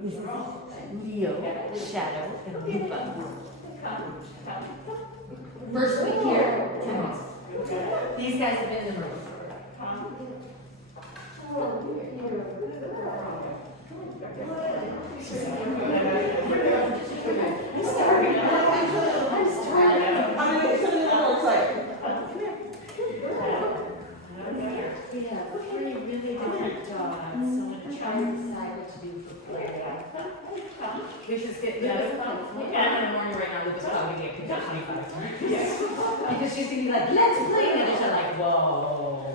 This is Leo, Shadow, and Lupa. First week here, 10 months. These guys have been in the room. We should skip that. Yeah, in the morning right now, Luca's probably getting conditioning class. Because she's gonna be like, let's play, and then she's like, whoa.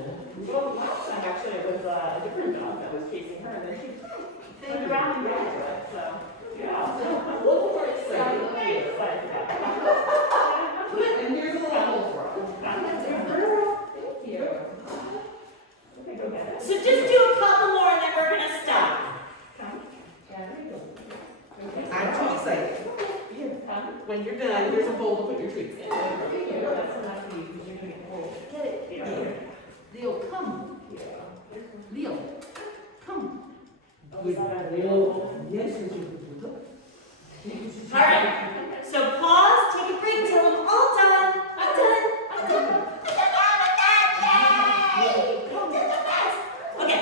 Well, last time actually it was a different dog that was chasing her, and then she turned around and ran to it. So yeah, a little more excited. And here's a little hole for it. Thank you. Okay, go get it. So just do a couple more, and then we're gonna stop. Come. Yeah, there you go. Okay. I'm too excited. Here, come. When you're done, there's a bowl to put your treats in. That's enough for you because you're doing whole. Get it. Yeah. Leo, come. Leo, come. Yes, All right. So pause, take a break, tell them all done. I'm done. I'm done. Okay.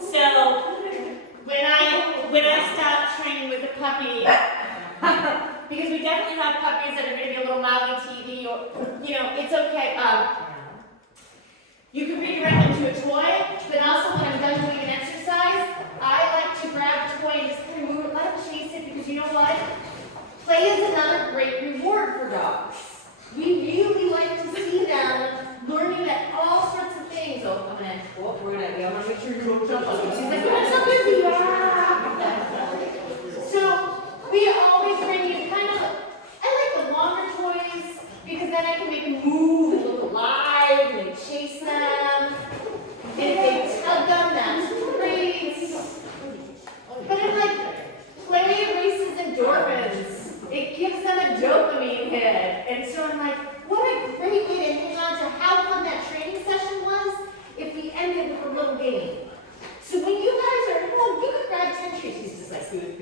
So when I stop training with a puppy, because we definitely have puppies that are going to be a little mildly TV, or it's okay. You can redirect them to a toy, but also when I'm done doing an exercise, I like to grab a toy and just kind of move it, let them chase it, because you know what? Play is another great reward for dogs. We really like to see them learning at all sorts of things. Oh, I'm gonna, we're gonna, I want to make sure you're hooked up. She's like, I'm so busy. So we always bring you kind of, I like the longer toys, because then I can make them move and look alive, and they chase them. And if they tug them, that's great. But I like play races endorphins. It gives them a dopamine hit. And so I'm like, what a great way to hang on to how fun that training session was if we ended with a little game. So when you guys are at home, you could grab 10 treats. He's just like, food.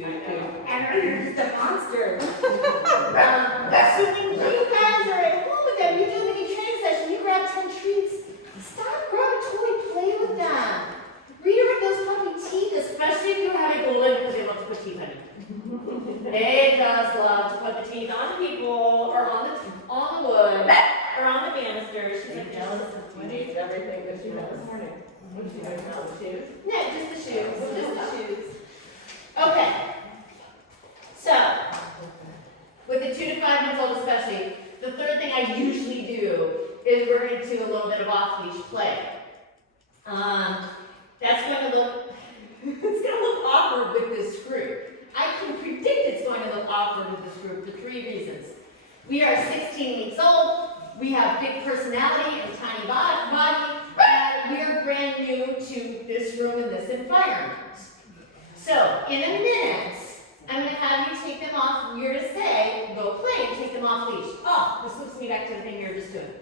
And you're just a monster. So when you guys are at home with them, you do a mini training session, you grab 10 treats, stop, grab a toy, play with them. Redirect those puppy teeth, especially if you have a golden, because they love to put teeth on you. They just love to put the teeth on the people, or on the wood, or on the banisters. She's like jealous of She ate everything that she had this morning. What did she do now? The shoes? No, just the shoes. Just the shoes. Okay. So, with the 2 to 5 months old especially, the third thing I usually do is we're going to do a little bit of off-leash play. That's going to look, it's going to look awkward with this group. I can predict it's going to look awkward with this group for 3 reasons. We are 16 weeks old, we have big personality and tiny body, and we are brand new to this room and this environment. So, in a minute, I'm going to have you take them off. You're to say, go play, and take them off leash. Oh, this looks me back to the thing you were just doing.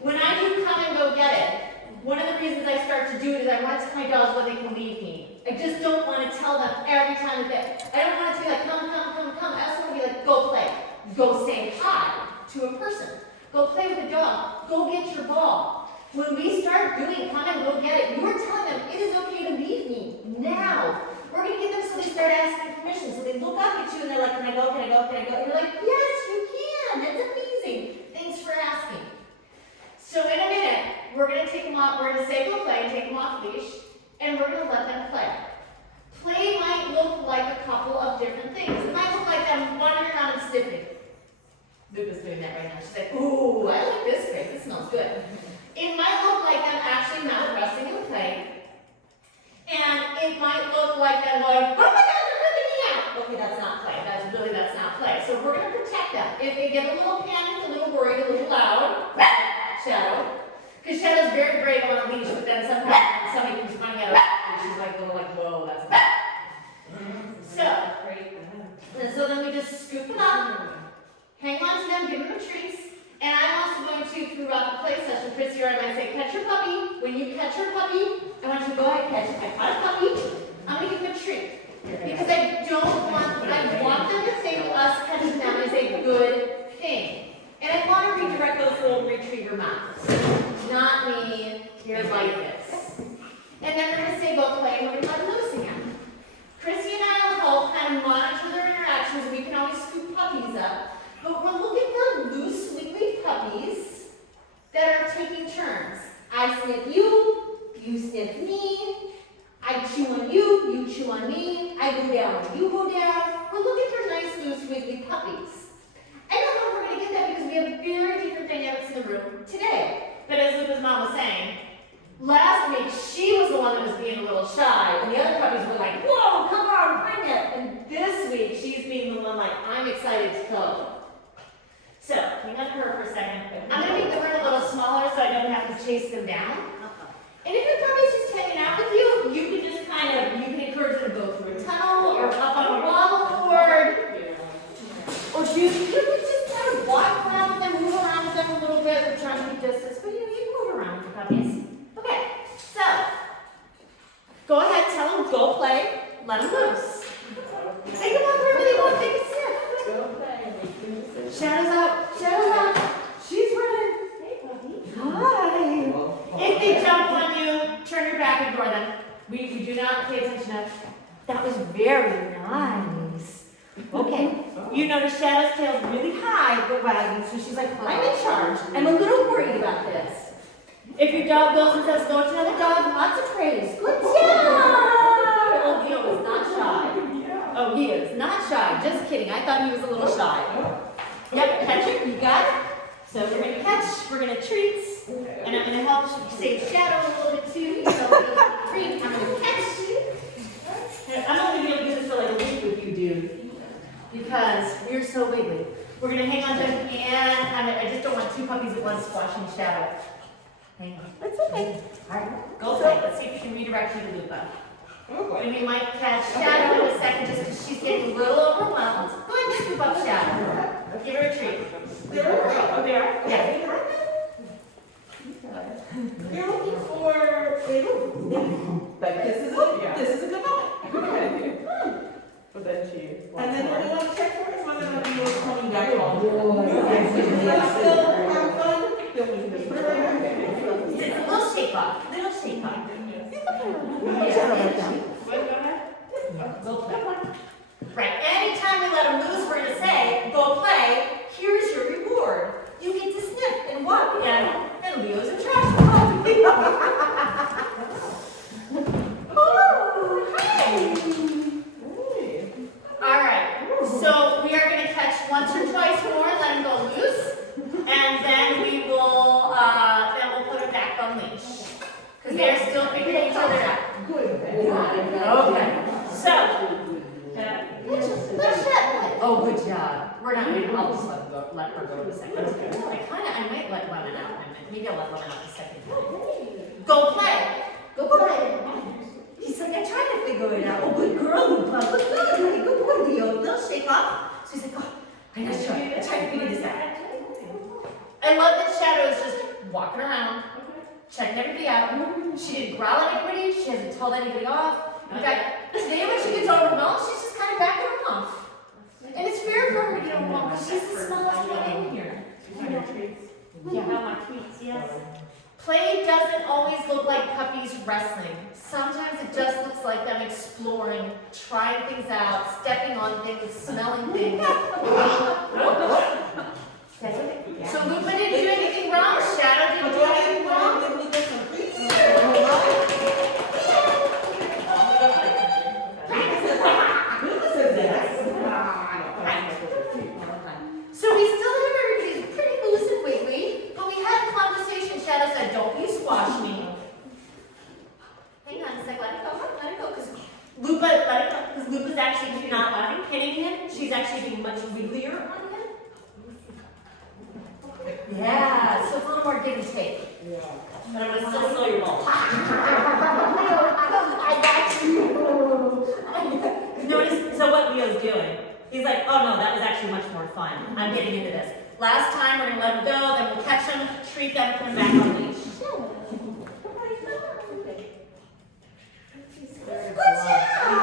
When I do come and go get it, one of the reasons I start to do it is I want to tell my dogs when they can leave me. I just don't want to tell them every time that I don't want it to be like, come. I also want to be like, go play. Go say hi to a person. Go play with a dog. Go get your ball. When we start doing come and go get it, you're telling them it is okay to leave me now. We're going to get them so they start asking permission. So they look up at you and they're like, can I go? And you're like, yes, you can. That's amazing. Thanks for asking. So in a minute, we're going to take them off. We're going to say go play and take them off leash. And we're going to let them play. Play might look like a couple of different things. It might look like them wandering around and sniffing. Luca's doing that right now. She's like, ooh, I like this grape. This smells good. It might look like them actually mouth resting in the play. And it might look like them going, oh my God, they're ripping me out. Okay, that's not play. That's not play. So we're going to protect them. If they get a little panicked, a little worried, a little loud, Shadow. Because Shadow's very brave on a leash, but then sometimes when somebody comes running at her, she's like, whoa, that's bad. So then we just scoop them up, hang on to them, give them the treats, and I'm also going to, throughout the play session, Chrissy or I might say, catch your puppy. When you catch your puppy, I want you to go ahead and catch it. I caught a puppy, I'm going to give him a treat. Because I don't you chew on me, I go down, you go down. We're looking for nice, loose, wiggly puppies. I don't know if we're gonna get that because we have very different dynamics in the room today. But as Luca's mom was saying, last week she was the one that was being a little shy, and the other puppies were like, whoa, come on, bring it. And this week she's being the one like, I'm excited to go. So, hang on to her for a second. I'm gonna make the room a little smaller so I don't have to chase them down. And if your puppy's just hanging out with you, you can just you can encourage them to go through a tunnel or up on a wall cord. Or you can just kind of walk around with them, move around with them a little bit. We're trying to keep distance, but you can move around with your puppies. Okay, so go ahead, tell them, go play, let them loose. Take them out wherever they want, take a sip. Shadows out, shadows out. She's running. Hey, puppy. Hi. If they jump on you, turn your back, ignore them. We do not pay attention to that. That was very nice. Okay, you notice Shadow's tail's really high but wagging, so she's like, I'm in charge. I'm a little worried about this. If your dog goes and says, go to another dog, lots of praise. Good job! Oh, Leo is not shy. Oh, he is not shy. Just kidding. I thought he was a little shy. Yep, catch it. You got it. So we're going to catch, we're going to treats, and I'm going to help save Shadow a little bit too. So treat, I'm going to catch. I'm only going to do this for like a week with you, dude, because we're so wiggly. We're going to hang on to him, and I just don't want two puppies at once squashing Shadow. Hang on. That's okay. All right, go play. Let's see if we can redirect you to Lupa. And we might catch Shadow in a second just because she's getting a little overwhelmed. Go ahead and scoop up Shadow. Give her a treat. Oh, they are? Yeah. You're looking for, like, this is a good moment. But then she. And then what we want to check for is whether or not you are coming back home. Yes. If you're still having fun, then we can just put it right back. It's a little shake off. Little shake off. Go play. Right. Anytime we let them loose, we're going to say, go play. Here's your reward. You get to sniff and walk and Leo's a trash puppy. Oh, hey. All right. So we are going to catch once or twice more, let him go loose, and then we will put him back on leash because they're still figuring each other out. Okay. So. Oh, good job. We're not going to, I'll just let her go in a second. I might let Lemon out. Maybe I'll let Lemon out in a second. Go play. Go play. He's like, I tried to figure it out. Oh, good girl, Lupa. Good boy, Leo. Little shake off. So he's like, oh, I tried to figure this out. I love that Shadow is just walking around, checking everybody out. She didn't growl at anybody. She hasn't told anybody off. In fact, today when she gets overwhelmed, she's just kind of backing them off. And it's fair for her to get overwhelmed because she's the smallest one in here. Yeah, my treats, yes. Play doesn't always look like puppies wrestling. Sometimes it just looks like them exploring, trying things out, stepping on things, smelling things. That's okay. So Lupa didn't do anything wrong. Shadow didn't do anything wrong. So we still have everybody's pretty loose and wiggly, but we had a conversation. Shadow said, don't you squash me. Hang on a sec, let it go, because Lupa, let it go, because Lupa's actually not hitting him. She's actually being much wigglier on him. Yeah, so it's a little more give and take. Yeah. But I'm gonna still slow your ball. I got you. Notice, so what Leo's doing, he's like, oh no, that was actually much more fun. I'm getting into this. Last time we're gonna let him go, then we'll catch him, treat them, put him back on leash. Good job!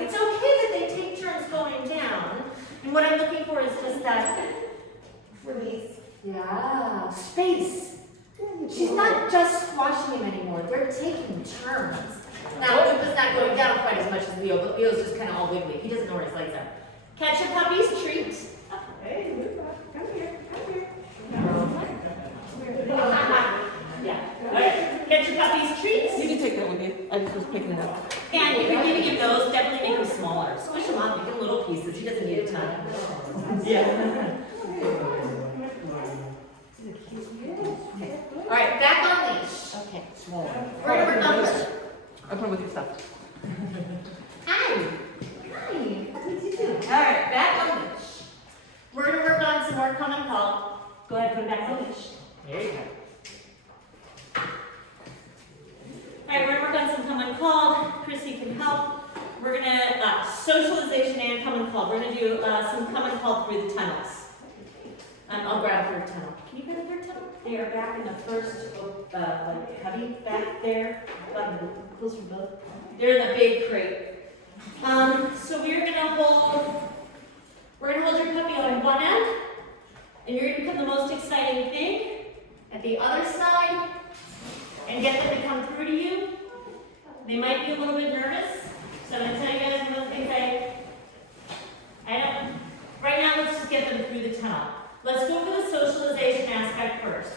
It's okay that they take turns going down. And what I'm looking for is just that release. Yeah, space. She's not just squashing him anymore. They're taking turns. Now, Lupa's not going down quite as much as Leo, but Leo's just kind of all wiggly. He doesn't know where his legs are. Catch your puppies, treat. Hey, Lupa, come here, come here. Yeah. Okay. Catch your puppies, treats. You can take it with you. I just was picking it up. And if you're giving him those, definitely make them smaller. Squish them up, make them little pieces. He doesn't need a ton. Yeah. All right, back on leash. Okay. We're gonna work on this. I'm playing with your stuff. Hi. Hi. What did you do? All right, back on leash. We're gonna work on some more common call. Go ahead, put it back on leash. There you go. All right, we're gonna work on some common called. Chrissy can help. We're gonna socialization and common called. We're gonna do some common called through the tunnels. I'll grab a third tunnel. Can you grab a third tunnel? They are back in the first cubby back there. Those are both. They're in the big crate. So we're gonna hold your puppy on one end, and you're gonna put the most exciting thing At the other side, and get them to come through to you. They might be a little bit nervous, so I'm gonna tell you guys one of the things right now let's just get them through the tunnel. Let's go for the socialization aspect first.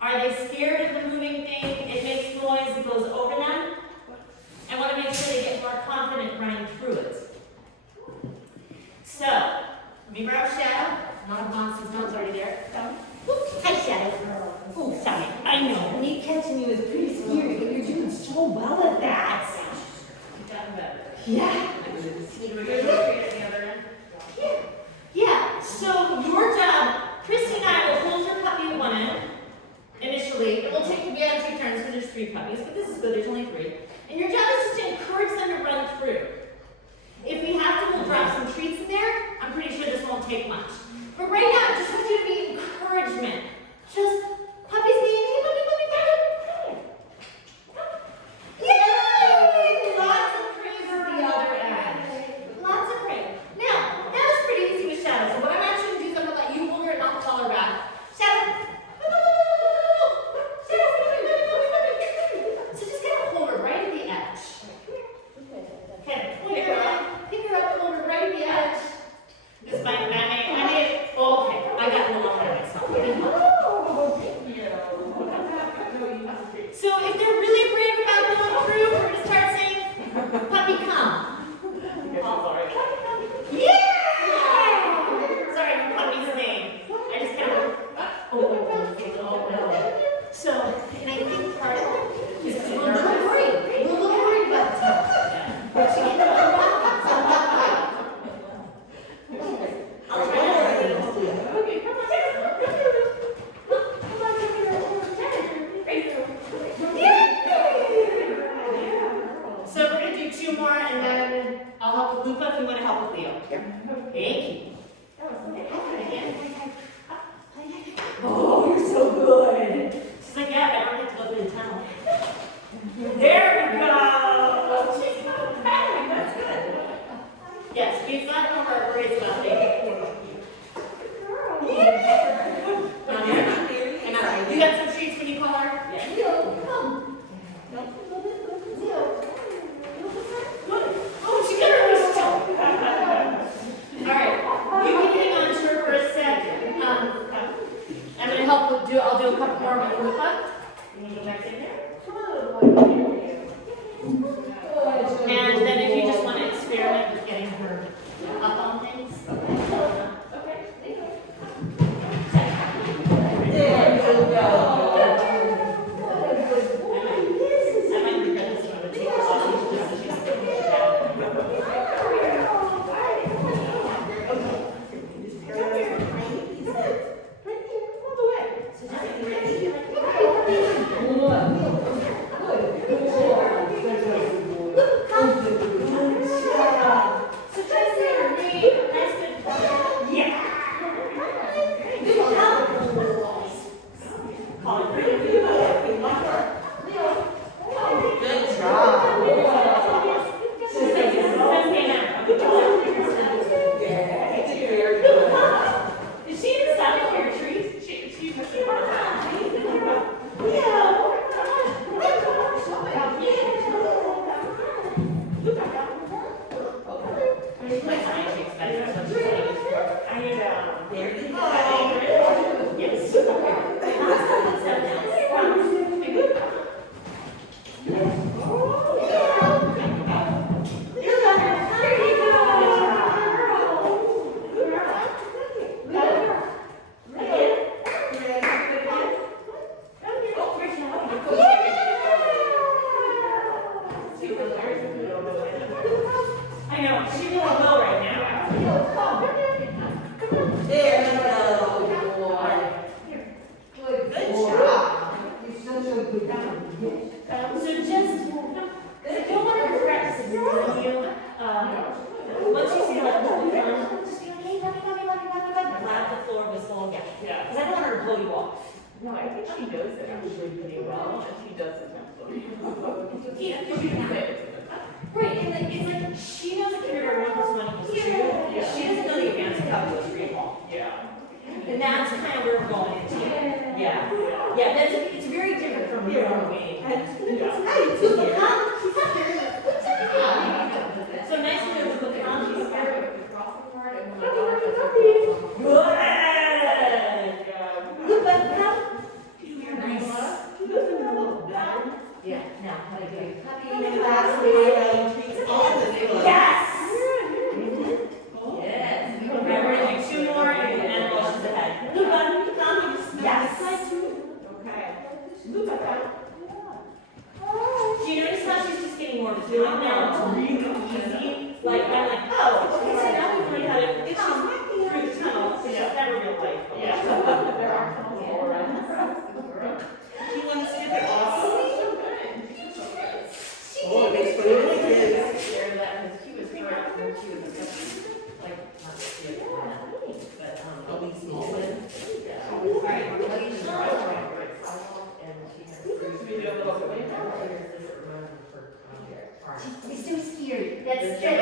Are they scared of the moving thing? It makes noise, it goes over them. I want to make sure they get more confident running through it. So, let me grab Shadow. Not a nonsense, no one's already there. Hi, Shadow. Oh, sorry. I know. Me catching you is pretty scary, but you're doing so well at that. You've gotten better. Yeah. Yeah, so your job, Christy and I will hold your puppy at one end initially. We have to take turns because there's 3 puppies, but this is good, there's only 3. And your job is just to encourage them to run through. If we have to, we'll drop some treats in there. I'm pretty sure this won't take much. But right now, I just want you to be encouragement. Just puppies being, hey, puppy, yay! Lots of praise at the other end. Lots of praise. Now, that was pretty easy with Shadow. So what I'm actually going to do is I'm going to let you hold her and I'll call her back. Shadow. So just kind of hold her right at the edge. Kind of pick her up, hold her right at the edge. This might, okay, I got a little ahead of myself. So if they're really brave about going through, we're going to start saying, puppy come. Yeah! Sorry, your puppy's name. I just kind of, no. So, and I think part of it is because we're a little worried. We're a little worried about the time. But she gets a little I'll try to do it. Okay, come on. So we're going to do 2 more, and then I'll help with Lupa if you want to help with Leo. Thank you. Oh, you're so good. She's like, yeah, but I don't have to go through the tunnel. There we go. She's so bad. That's good. Yes, we've got no more worries about Leo. You got some treats when you call her? Yeah. Leo, come. Oh, she got her wrist still. All right, you can hang on to her for a second. I'm going to help with I'll do a couple more with Lupa. You want to go back in there? And then if you just want to experiment with getting her up on things. I know, she really will right now. There you go, boy. Good job. So just, don't let her practice it with you. Once you see like, just be like, hey, love me, lap the floor, whistle, yeah. Yeah. Because I don't want her to blow you off. No, I think she knows it actually pretty well, and she does sometimes. Yeah. She can say it. Right, and it's like, she knows the kindergarten 1 + 1 = 2. She doesn't know the advanced calculus read all. Yeah. And that's kind of where we're going into. Yeah. Yeah, it's very different from your own way. So nice to know the book on. Good. Nice. Yeah, now, how do you do? Last week, treats on the table. Yes! Yes. Okay, we're gonna do 2 more and motions ahead. Luba, come. Yes. Okay. Look at that. Do you notice how she's just getting more fluent now? It's really easy. Like, I'm like, oh, okay, so now we've learned how to, it's just through the tunnel, so she's never real life. Yeah. There are tunnels all around. Do you want to skip it off? Oh, it makes for little kids. Share that, because she was hurt when she was like, not sick, but, I'll be small then. and she had Should we do a little bit later? It's so scary. That's The scary.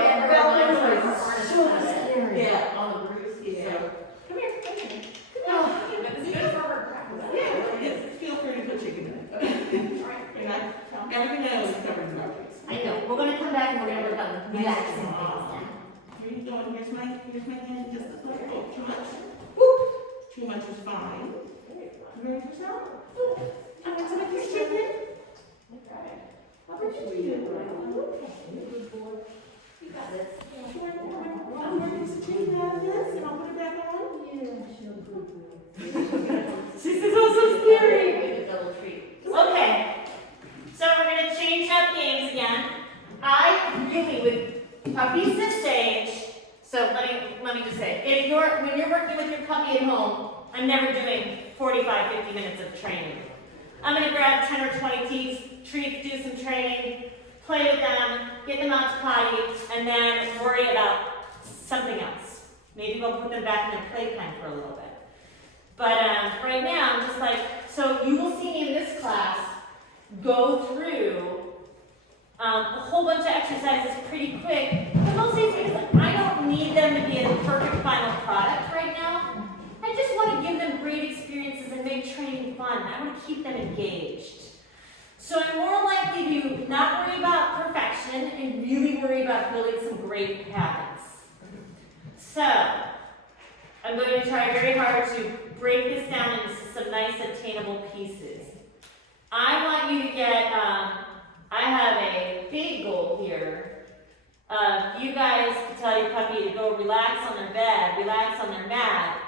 So scary. Yeah. On the bruise, he's Yeah. like, come here. But it's good for her practice. Yeah, yes, feel free to put chicken in it. Okay. And everything I always covered in markets. I know, we're gonna come back and we're gonna work on relaxing things now. Here you go, and here's my hand, just a little, oh, too much. Too much is fine. You ready for some? I want some of this chicken. Okay. How about you do? You got this. I'm working some chicken out of this, and I'll put it back on. This is also scary. Make a double treat. Okay, so we're gonna change up games again. I really, with puppies this age, so let me just say, when you're working with your puppy at home, I'm never doing 45, 50 minutes of training. I'm gonna grab 10 or 20 treats, do some training, play with them, get them out to potty, and then worry about something else. Maybe we'll put them back in their playtime for a little bit. But right now, I'm just like, so you will see me in this class go through a whole bunch of exercises pretty quick, but mostly it's because I don't need them to be a perfect final product right now. I just want to give them great experiences and make training fun. I want to keep them engaged. So I'm more likely to not worry about perfection and really worry about building some great habits. So I'm going to try very hard to break this down into some nice attainable pieces. I want you to get, I have a big goal here. You guys can tell your puppy to go relax on their bed, relax on their mat,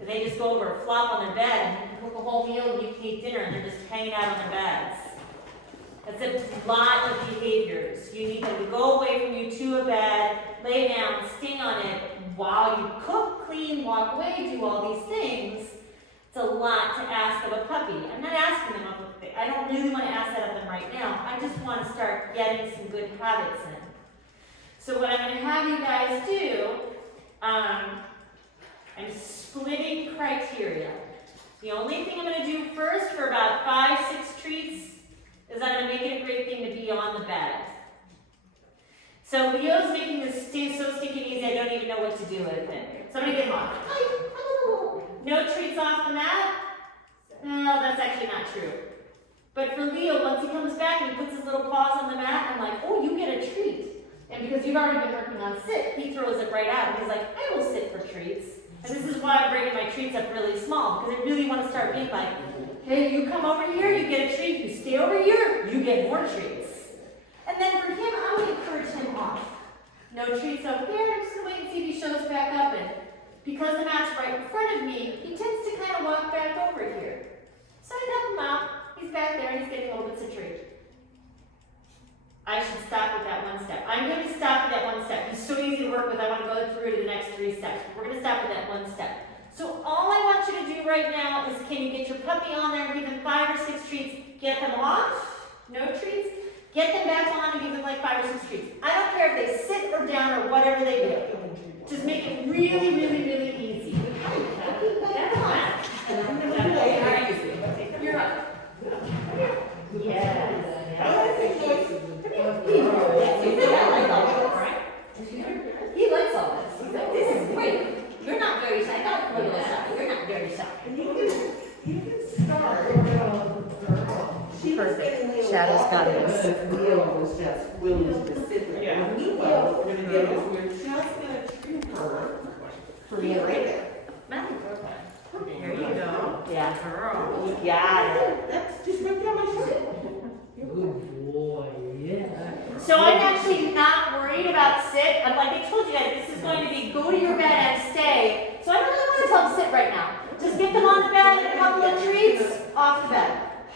and they just go over, flop on their bed, and you can cook a whole meal, and you can eat dinner, and they're just hanging out on their beds. That's a lot of behaviors. You need them to go away from you to a bed, lay down, sting on it, while you cook, clean, walk away, do all these things. It's a lot to ask of a puppy. I'm not asking them, I don't really want to ask that of them right now. I just want to start getting some good habits in. So what I'm going to have you guys do, I'm splitting criteria. The only thing I'm going to do first for about 5, 6 treats is I'm going to make it a great thing to be on the bed. So Leo's making this so stinking easy, I don't even know what to do with it. So I'm going to get him off. No treats off the mat? No, that's actually not true. But for Leo, once he comes back and he puts his little paws on the mat, I'm like, oh, you get a treat. And because you've already been working on sit, he throws it right out. And he's like, I will sit for treats. And this is why I'm breaking my treats up really small, because I really want to start being like, hey, you come over here, you get a treat. You stay over here, you get more treats. And then for him, I'm going to encourage him off. No treats over there. I'm just going to wait and see if he shows back up. And because the mat's right in front of me, he tends to kind of walk back over here. So I help him out. He's back there and he's getting little bits of treat. I should steps. We're gonna start with that one step. So all I want you to do right now is, can you get your puppy on there and give them 5 or 6 treats? Get them off, no treats. Get them back on and give them like 5 or 6 treats. I don't care if they sit or down or whatever they do. Just make it really, really, really easy. That's fine. You're up. Yes. He likes all this. He's like, this is great. You're not very shy. Don't look a little shy. You're not very shy. You can start. Perfect. Shadow's got this. Neil was just really specific. Yeah. Meanwhile, what we're gonna do is we're just gonna treat her for me right there. Here you go. Yeah. Girl. You got it. That's just right down my shirt. Good boy, yeah. So I'm actually not worried about sit. I'm like I told you guys, this is going to be go to your bed and stay. So I don't really want to tell them sit right now. Just get them on the bed, a couple of treats, off the bed.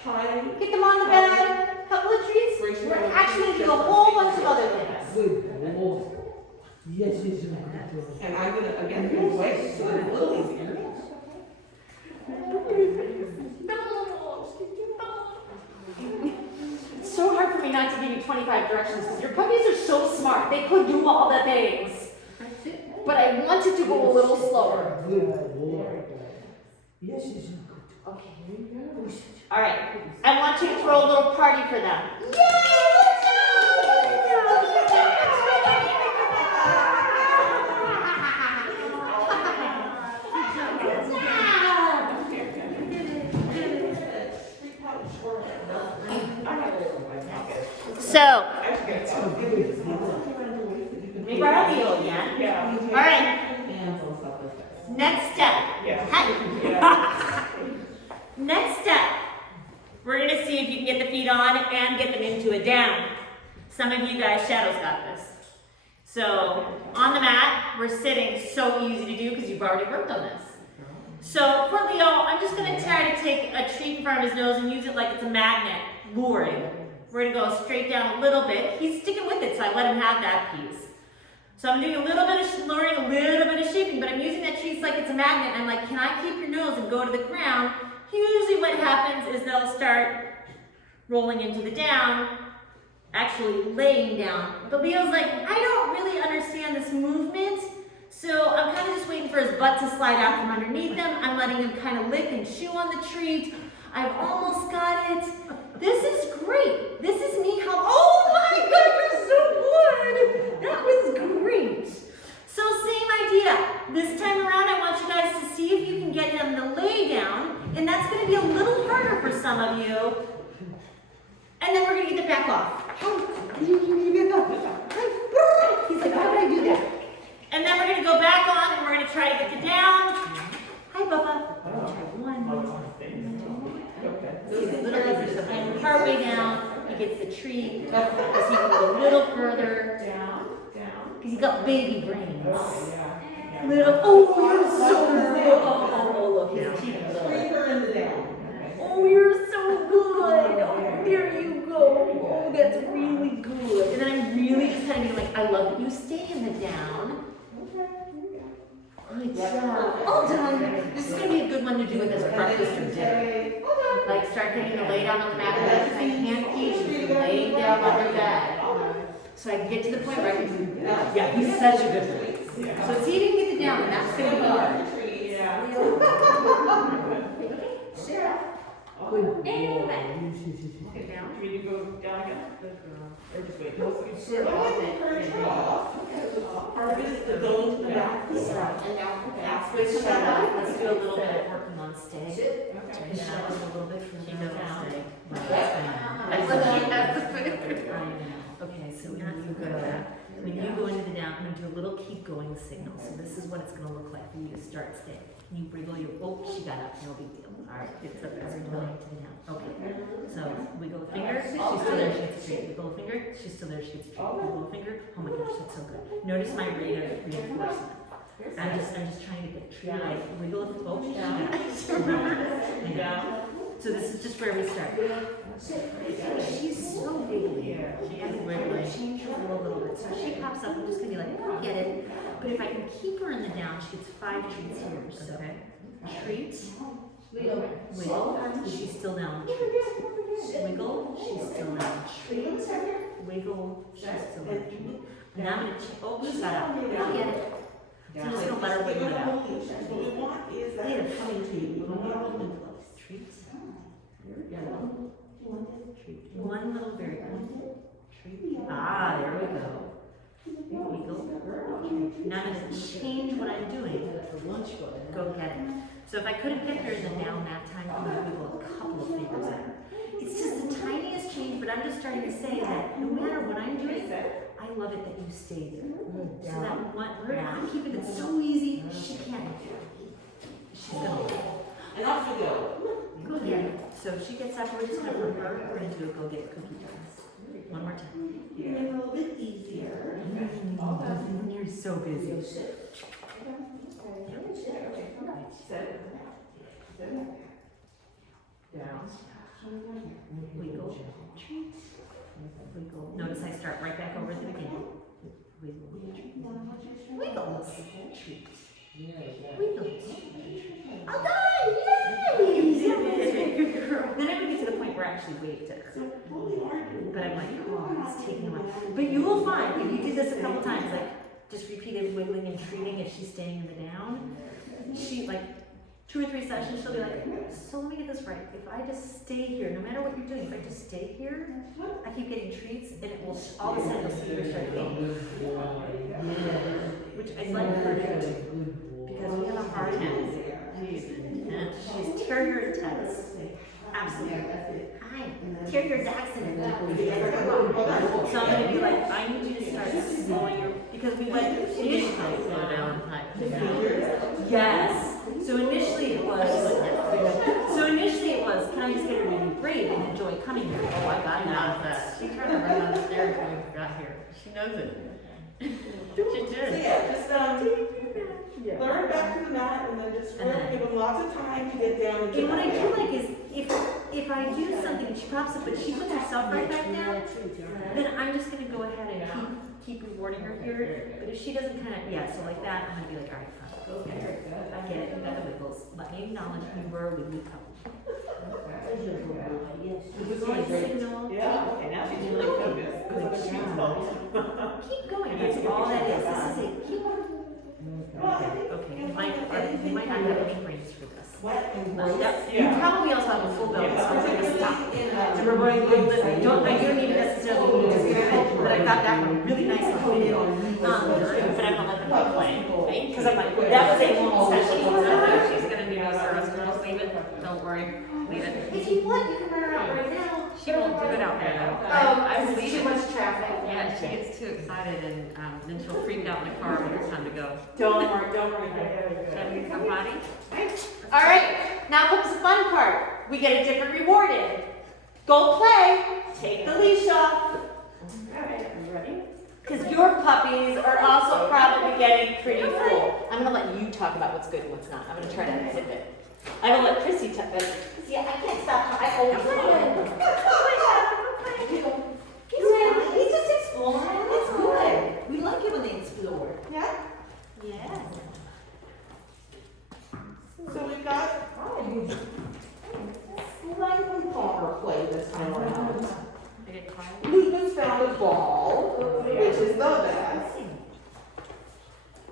Hi. Get them on the bed, a couple of treats. We're actually going to do a whole bunch of other things. Good boy. Yes, yes, yes. And I'm gonna, again, do it way, so it's a little easier. It's so hard for me not to give you 25 directions because your puppies are so smart. They could do all the things. But I wanted to go a little slower. Good boy. Yes, yes, yes. Okay. All right. I want you to throw a little party for them. So, we borrow Leo again. Yeah. All right. Hands on stuff like that. Next step. Yeah. Hi. Yeah. Next step. We're gonna see if you can get the feet on and get them into a down. Some of you guys, Shadow's got this. So on the mat, we're sitting. So easy to do because you've already worked on this. So for Leo, I'm just gonna try to take a treat in front of his nose and use it like it's a magnet, luring. We're gonna go straight down a little bit. He's sticking with it, so I let him have that piece. So I'm doing a little bit of luring, a little bit of shaping, but I'm using that treat like it's a magnet. I'm like, can I keep your nose and go to the ground? Usually what happens is they'll start rolling into the down, actually laying down. But Leo's like, I don't really understand this movement, so I'm kind of just waiting for his butt to slide out from underneath him. I'm letting him kind of lick and chew on the treat. I've almost got it. This is great. This is me how, oh my God, you're so good. That was great. So same idea. This time around, I want you guys to see if you can get him to lay down, and that's gonna be a little harder for some of you. And then we're gonna get the back off. He's like, how would I do that? And then we're gonna go back on, and we're gonna try to get the down. Hi, Bubba. One. So he's a little easier. So I'm partway down. He gets the treat. Because he can go a little further. Down. Because he's got baby brains. Yeah. Little. Oh, you're so good. Oh, look, his teeth are little. Bring her in the down. Oh, you're so good. Oh, there you go. Oh, that's really good. And then I'm really just kind of being like, I love that you stay in the down. Good job. All done. This is going to be a good one to do with as breakfast or dinner. Like start getting the lay down on the mat because I can't teach you laying down on their bed. So I can get to the point where I can, yeah, he's such a good one. So see if you can get the down, and that's going to be hard. Good boy. And Yes, yes, yes. Okay, down. Do you need to go down again? Or just wait? Part of it is to go into the back. Let's do a little bit of working on stay. Okay. And that was a little bit from down. Okay, so when you go into the down, I'm gonna do a little keep going signal. So this is what it's gonna look like for you to start stay. Can you wriggle your, oh, she got up, no big deal. All right, it's up as we're going to the down. Okay, so wiggle the finger, she's still there, she gets a treat. Wiggle the finger, she's still there, she gets a treat. Wiggle the finger, oh my gosh, that's so good. Notice my rate of reinforcement. I'm just trying to get treat like wiggle the, oh, down. Down. So this is just where we start. She's so wiggly. She is wiggly. Change her a little bit. So she pops up, I'm just gonna be like, I get it. But if I can keep her in the down, she gets 5 treats here, so. Treat, wiggle, she's still down. Treat, wiggle, she's still down. Treat, wiggle, she's still down. Now I'm gonna, oh, she's got out. I'll get it. So I'm just gonna let her wiggle it out. What we want is that Yeah. coming to you. We don't want to close. Treats. Treat. One little very good. Treat. Ah, there we go. Wiggle. Now I'm gonna change what I'm doing. Go get it. So if I couldn't get her in the down that time, I'm gonna wiggle a couple of fingers at her. It's just the tiniest change, but I'm just starting to say that no matter what I'm doing, I love it that you stay there. So that one, I'm keeping it so easy, she can't. She's gonna And off we go. go get it. So she gets up, we're just gonna put her, we're gonna do a go get cookie dance. One more time. Make it a little bit easier. You're so busy. Down. Wiggle. Wiggle. Notice I start right back over at the beginning. Wiggle. Wiggles. Wiggles. All done! Yay! Good girl. Then I would get to the point where I actually waved at her. But I'm like, oh, it's taking a while. But you will find, if you do this a couple times, like just repeated wiggling and treating, if she's staying in the down, she like 2 or 3 sessions, she'll be like, so let me get this right. If I just stay here, no matter what you're doing, if I just stay here, I keep getting treats, and it will all of a sudden you'll see her start gaining. Which I like her to do, because we have a hard time. She's terrier intense. Absolutely. Hi, terrier accent. So I'm gonna be like, I need you to start slowing your, because we went, initially, slow down, yes. So initially it was, can I just get her to be brave and enjoy coming here? Oh, I got that. She tried to run down the stairs when we got here. She knows it. She So did. yeah, just learn back to the mat and then just really give them lots of time to get down into And what I that. do like is, if I do something and she pops up, but she puts herself right back down, then I'm just gonna go ahead and keep rewarding her here. But if she doesn't kind of, yeah, so like that, I'm gonna be like, all right, fine. I get it, you got the wiggles. Let me acknowledge you were a wiggly couple. Signal. Yeah, okay, now she's really focused. Keep going, that's all that is. This is it. Keep okay, you might not have any brains for this. Wet and Yep. You probably also have a full belt, so I'm gonna stop. And we're going a little bit, I don't even necessarily need to do it, but I got that one really nice and clean. But I'm gonna let them play. Because I'm like, that was a long session. She's gonna be with us. Girls, leave it. Don't worry. Leave it. If you want, you can run her out right now. She won't do it out there though. I believe too it. much traffic. Yeah, she gets too excited and then she'll freak out in the car when it's time to go. Don't worry. Should we come potty? All right, now comes the fun part. We get a different reward in. Go play. Take the leash off. All right, are you ready? Because your puppies are also probably getting pretty full. I'm gonna let you talk about what's good and what's not. I'm gonna try to zip it. I'm gonna let Chrissy talk about it. See, I can't stop. I always He's just exploring. It's good. We like it when they explore. Yeah? Yeah. So we've got slightly calmer play this time around. I get quiet. Luca's found a ball, which is the best.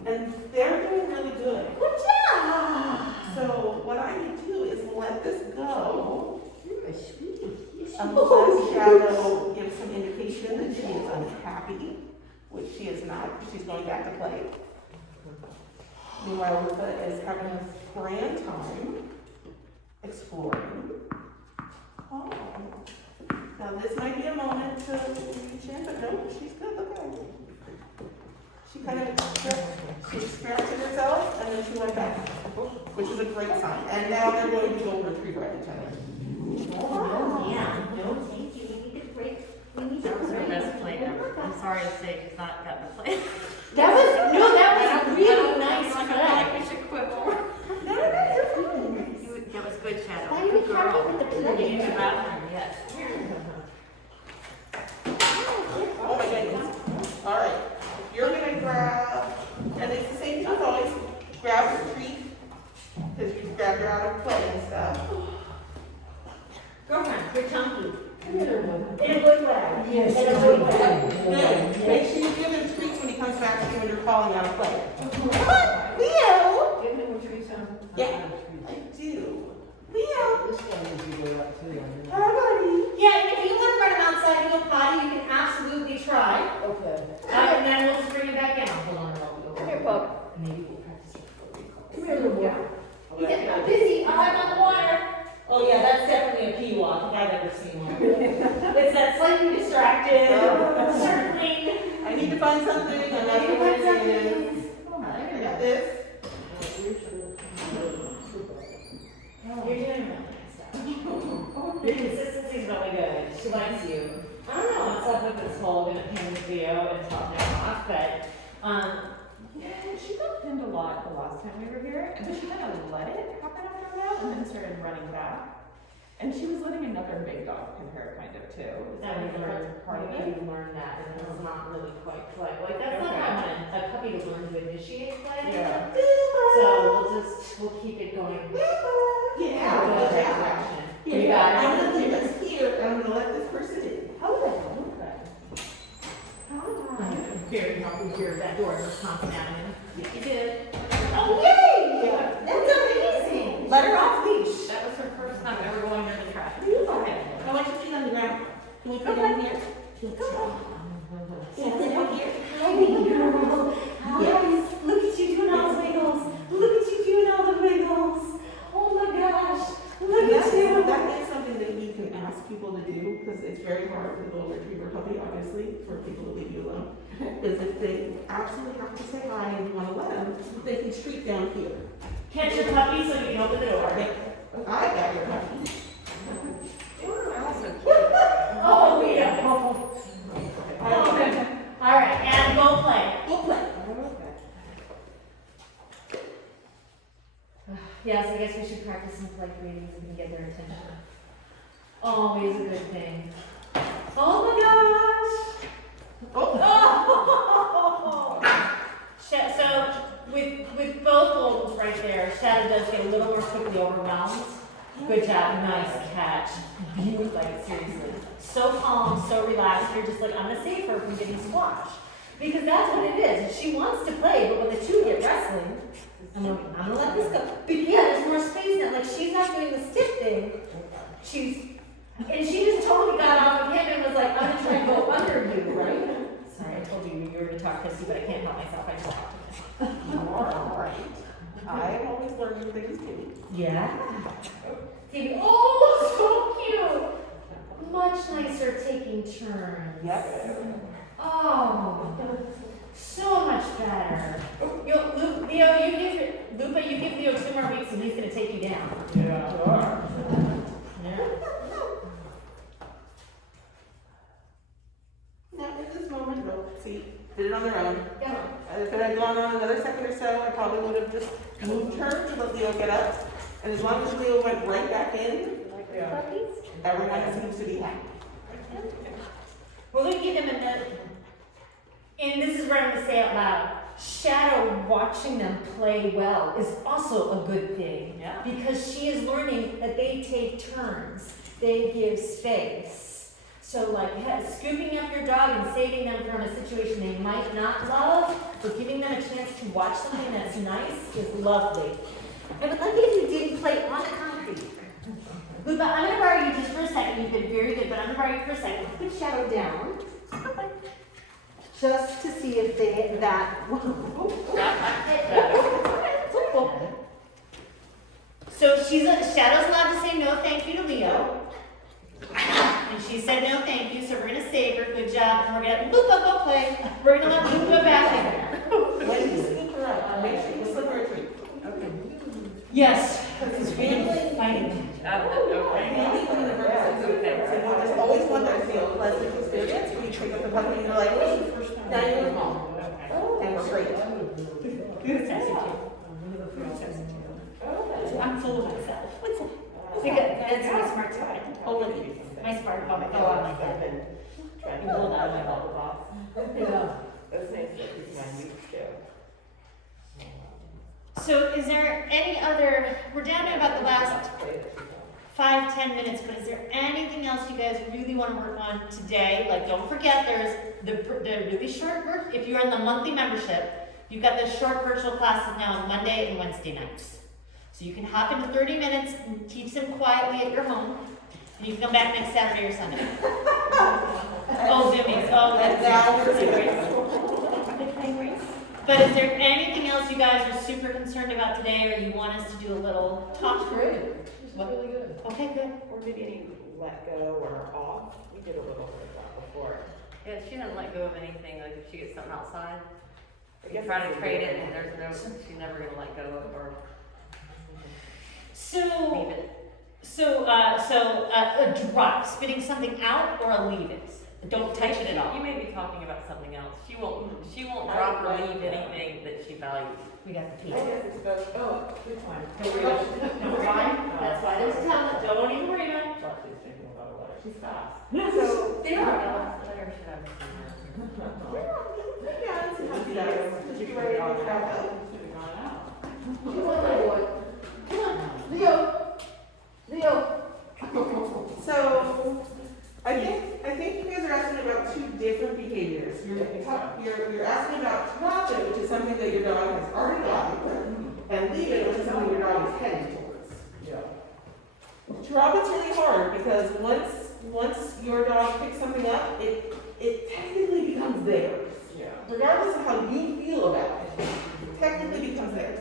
And they're doing really good. Good job. So what I need to do is let this go. Oh, Unless Shadow gives some indication that she is unhappy, which she is not, because she's going back to play. Meanwhile, Luca is having a grand time exploring. Oh. Now this might be a moment to reach in, but no, she's good, look at her. She kind of, she experimented herself, and then she went back, which is a great sign. And now they're going to go retriever at each other. Oh, yeah. No, thank you. We need a break. We need That was a her break. best play ever. I'm sorry to say she's not gotten to play. That was really nice I feel play. like we should quit more. No, you're fine. That was good, Shadow. Why are you Good happy girl. with the You play? need your bathroom, yes. Oh my goodness. All right. You're gonna grab, and it's grab her treat, because you grabbed her out of play and stuff. Girlfriend, you're chunky. Come here, Lou. In a good way. Yes, In a I good way. Good. Make sure you give him treats when he comes back to you when you're calling out of play. Come on, Leo. Give him a treat, son. Yeah. I do. Leo. This one is you go up too. Hi, buddy. Yeah, and if you want to run him outside and go potty, you can absolutely try. Okay. And then we'll just bring it back in. Hold on, I'll Come here, Poke. Maybe we'll practice it. Come here, little boy. He's getting busy. I'm on the water. Oh yeah, that's definitely a pee walk if I've ever seen one. It's that slightly distracted, circling. I need to find something. I'm not sure what it is. I got this. You're doing really nice stuff. Your consistency's really good. She likes you. I don't know what's up with this whole gonna pin this video and talk it off, but Yeah, she got pinned a lot the last time we were here, but she kind of let it happen after a while and then started running back. And she was letting another big dog pin her kind of too. Is That we learned, part of maybe it? we learned that, and it's not really quite play. Like, that's not how I want a puppy to learn to initiate play. Yeah. So we'll keep it going. Yeah. Go that direction. Here, You got it? I'm gonna leave this here, and I'm gonna let this person in. Very happy to hear that door in Wisconsin Avenue. You did. Oh, yay! That's amazing. Let her off leash. That was her first time ever going near the trash. Okay. I want your feet on the ground. Can we put down here? Come on. Can we put here? Hi, baby girl. Hi. Look at you doing all the wiggles. Look at you doing all the wiggles. Oh my gosh. Look at you. That is something that we can ask people to do, because it's very hard for the golden retriever puppy, obviously, for people to leave you alone. Is if they absolutely have to say hi and you want to let them, they can treat down here. catch your puppy so you can open the door. I got your puppy. Oh yeah. All right, and go play. Go play. Yes, I guess we should practice some polite greetings and get their attention. Always a good thing. Oh my gosh! Oh. So with both goals right there, Shadow does get a little more quickly overwhelmed. Good job, nice catch. Beautiful, like seriously. So calm, so relaxed. You're just like, I'm gonna save her from getting squashed. Because that's what it is. She wants to play, but when the two get wrestling, I'm gonna let this go. But yeah, there's more space now. Like she's not doing the stiff thing. And she just totally got off of him and was like, I'm gonna try to go under you, right? Sorry, I told you you were gonna talk Chrissy, but I can't help myself. I just talked to him. All right. I'm always learning things too. Yeah. Stevie, oh, so cute. Much nicer taking turns. Yep. Oh, so much better. Leo, Lupa, you give Leo 2 more weeks and he's gonna take you down. Yeah. Yeah. Now, in this moment, no, see, did it on their own. Yeah. If it had gone on another second or so, I probably would have just moved her to let Leo get up. And as long as Leo went right back in, everyone seems to be happy. We're gonna give him a note. And this is what I'm gonna say out loud. Shadow watching them play well is also a good thing. Yeah. Because she is learning that they take turns, they give space. So like scooping up your dog and saving them from a situation they might not love, but giving them a chance to watch something that's nice is lovely. I would like it if you didn't play on the concrete. Lupa, I'm gonna borrow you just for a second. You've been very good, but I'm gonna borrow you for a second. Put Shadow down. Just to see if So Shadow's allowed to say no thank you to Leo. And she said no thank you, so we're gonna save her. Good job. And we're gonna Lupa go play. We're gonna let Lupa back in there. When you scoop her up, make sure you slip her a treat. Yes. Because it's really fighting. Handy when the bird says okay. So you just always want that to be a pleasant experience where you pick up the puppy and you're like, hey, now you're with mom. And we're great. Food sassy too. I'm full of myself. That's my smart side. Only. My smart bubble. Oh, I like that. You pulled out of my bubble box. Yeah. That's nice that he's not used to. So So is there any other, we're down to about the last 5-10 minutes, but is there anything else you guys really want to work on today? Like, don't forget, there's the really short, if you're in the monthly membership, you've got the short virtual classes now on Monday and Wednesday nights. So you can hop into 30 minutes and teach them quietly at your home, and you can come back next Saturday or Sunday. Oh, Zoomies, oh, that's But is there anything else you guys are super concerned about today, or you want us to do a little talk through? It's really good. Okay, good. Or maybe any let go or off. We did a little bit of that before. Yeah, she doesn't let go of anything, like if she gets something outside, I you guess try it's to a trade good it and one. there's no, she's never gonna let go of or So, leave it. a drop, spitting something out, or a leave it. Don't touch it at all. You may be talking about something else. She won't drop or leave anything that she values. We got the I guess it's both. Oh, good one. Don't worry about it. That's why there's talent. Don't even worry about it. Thought she was thinking about a letter. She's fast. So, They are. Letter should have seen her. Yeah, it's not bad. Did you write anything about that? Come on, my boy. Come on, Leo. Leo. So, I think you guys are asking about two different behaviors. You're asking about drop it, which is something that your dog has already gotten, and leave it, which is something your dog is heading towards. Yeah. Drop it's really hard because once your dog picks something up, it technically becomes theirs. Yeah. Regardless of how you feel about it, it technically becomes theirs.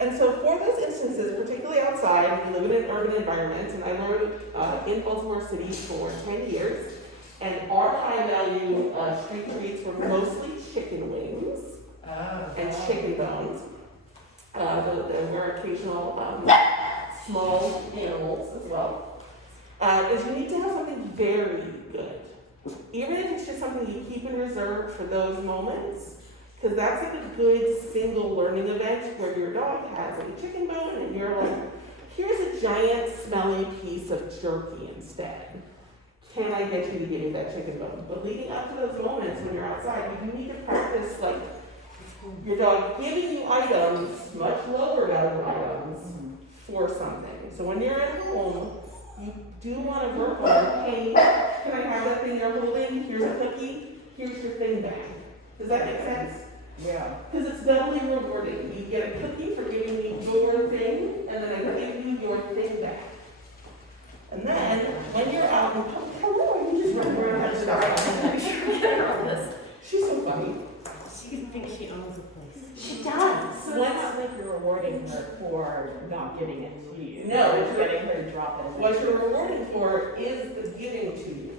And so for those instances, particularly outside, we live in an urban environment, and I learned in Baltimore City for 10 years, and our high value street treats were mostly chicken wings and chicken bones. There were occasional small animals as well. Is you need to have something very good. Even if it's just something you keep in reserve for those moments, because that's like a good single learning event where your dog has like a chicken bone and you're like, here's a giant smelly piece of jerky instead. Can I get you to give me that chicken bone? But leading up to those moments when you're outside, you need to practice like your dog giving you items, much lower value items, for something. So when you're at home, you do want to work on, hey, can I have that thing you're holding? Here's a cookie, here's your thing back. Does that make sense? Yeah. Because it's doubly rewarding. You get a cookie for giving me your thing, and then I give you your thing back. And then, when you're out and hello, you just run around and start. She's so funny. She thinks she owns the place. She does. So it's not like you're rewarding her for not giving it to you. No, You're it's getting her to drop it. What you're rewarding for is the giving to you.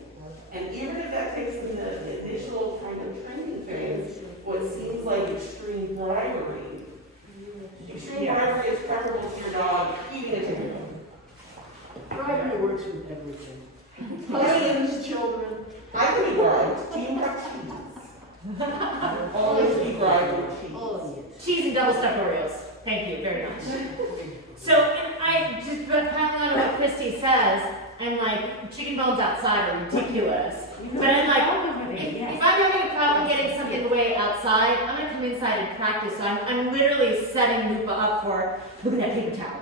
And even if that takes the initial kind of training phase, what seems like extreme bribery, extreme bribery is preferable to your dog eating a chicken bone. Bribery works with everything. Husbands, children. I can be bribed. Do you have cheese? Always be bribed with cheese. All of you. Cheese and double stuffed Oreos. Thank you very much. So, and I just been piling on to what Christy says, and like chicken bones outside are ridiculous. But I'm like, if I'm having a problem getting something away outside, I'm gonna come inside and practice. So I'm literally setting Lupa up for, look at that paper towel.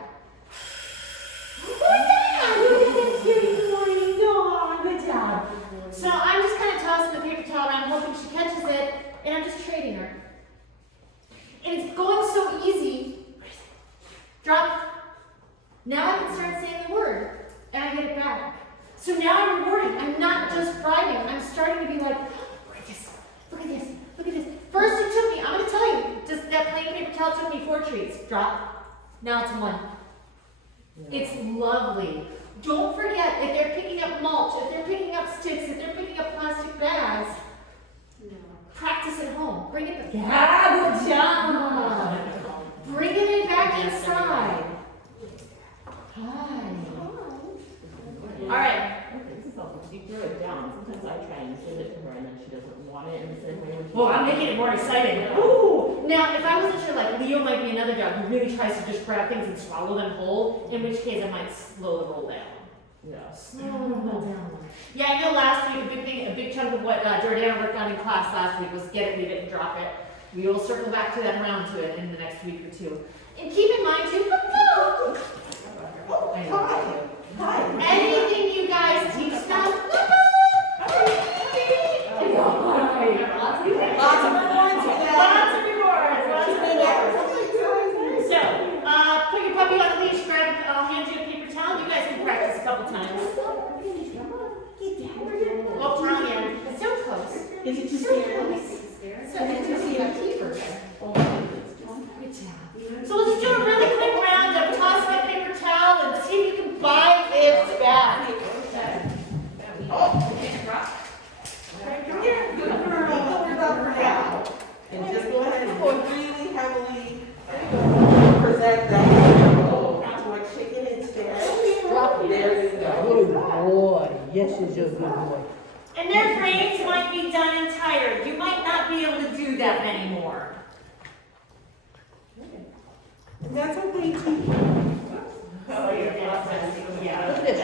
Good morning, dog. Good job. So I'm just kind of tossing the paper towel around, hoping she catches it, and I'm just trading her. And it's going so easy. Drop. Now I can start saying the word, and I get it back. So now I'm rewarding. I'm not just bribing. I'm starting to be like, look at this, look at this, look at this. First it took me, I'm going to tell you, just that plain paper towel took me 4 treats. Drop. Now it's 1. It's lovely. Don't forget, if they're picking up mulch, if they're picking up sticks, if they're picking up plastic bags, practice at home. Bring it back. Yeah, good job. Bring it back inside. Hi. All right. Okay, this is helpful. You throw it down. Sometimes I try and give it to her and then she doesn't want it in the same way. Well, I'm making it more exciting. Ooh. Now, if I wasn't sure, like Leo might be another dog who really tries to just grab things and swallow them whole, in which case I might slow the roll down. Yeah. Slow the roll down. Yeah, I know last week a big chunk of what Jordana worked on in class last week was get it, leave it, and drop it. We will circle back to that around to it in the next week or two. And keep in mind too, Hi. anything you guys teach them, Lots of rewards for that. lots of rewards, lots of rewards. So, put your puppy on the leash, I'll hand you a paper towel, you guys can practice a couple times. Oh, wrong end, it's so close. Is it too scary? So interesting. So let's just do a really quick round of tossing a paper towel and see if you can buy this back. Come here. Good girl. Hold up for now. And just go ahead and pull really heavily. Present that. To a chicken instead. There you go. Good boy. Yes, it's a good boy. And their brains might be done and tired. You might not be able to do that anymore. That's okay too. Oh, yeah. Look at this.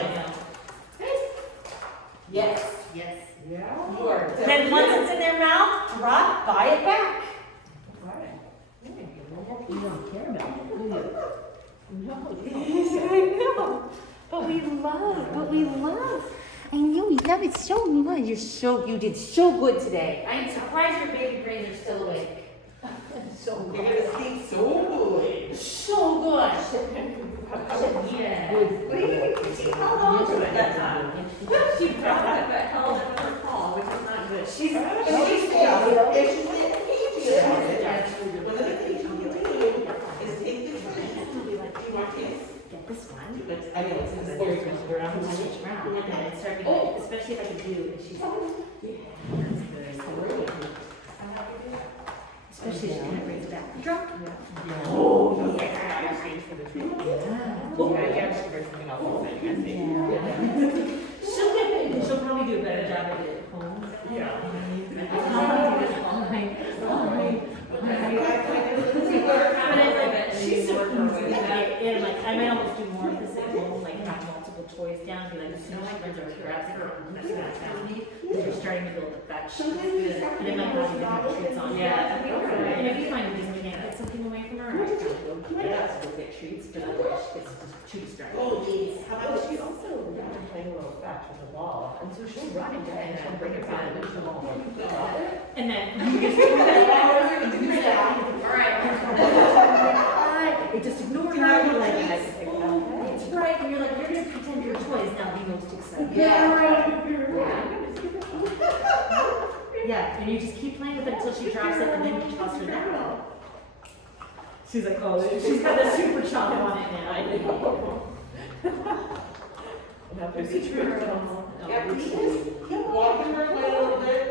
Yes. Yes. Yeah. You are. Then once it's in their mouth, drop, buy it back. You don't care about it, do you? No. But we love. I know we love it so much. You did so good today. I am surprised your baby brains are still awake. So You're gonna sleep so good. So good. Yeah. How long was it that time? She dropped it, but held it in her paw, which is not good. She's If she's in a cagey about it, one of the things you can do is take the treat. You want this? Get this one. I mean, it's And very then switch around. And then start to especially if I could do, and she's especially if she kind of brings it back. Drop. She'll probably do a better job at it at home. She's so easy. And like, I might almost do more of this at home, like have multiple toys down, be like, as soon as she learns over, grabs it, or that's what it's telling me, you're starting to build that she's good. And it might not even have treats on. Yeah. And if you find a reason we can't get something away from her, I have to go get treats, but otherwise she gets too distracted. Oh, yes. How about she also playing a little fetch with the ball, and so she'll run it and she'll bring it back and she'll drop it. And then you just it just ignore you, you're like, it's right, and you're like, you're gonna pretend your toy is now the most exciting. Yeah, and you just keep playing with it until she drops it, and then you toss her that ball. She's like, oh, she's got the super chomp on it now. Yeah, please. Keep walking her a little bit.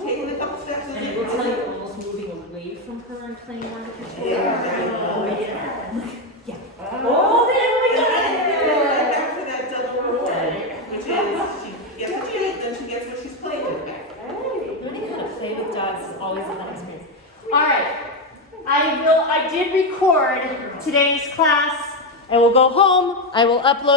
Taking a couple steps. And it will tell you almost moving away from her and playing more with her toy. Yeah. Oh, yeah. Oh, there we go. Back to that double reward, which is she gets a treat, then she gets what she's playing with back. Learning how to play with dogs is always a fun experience. All right, I did record today's class. I will go home. I will upload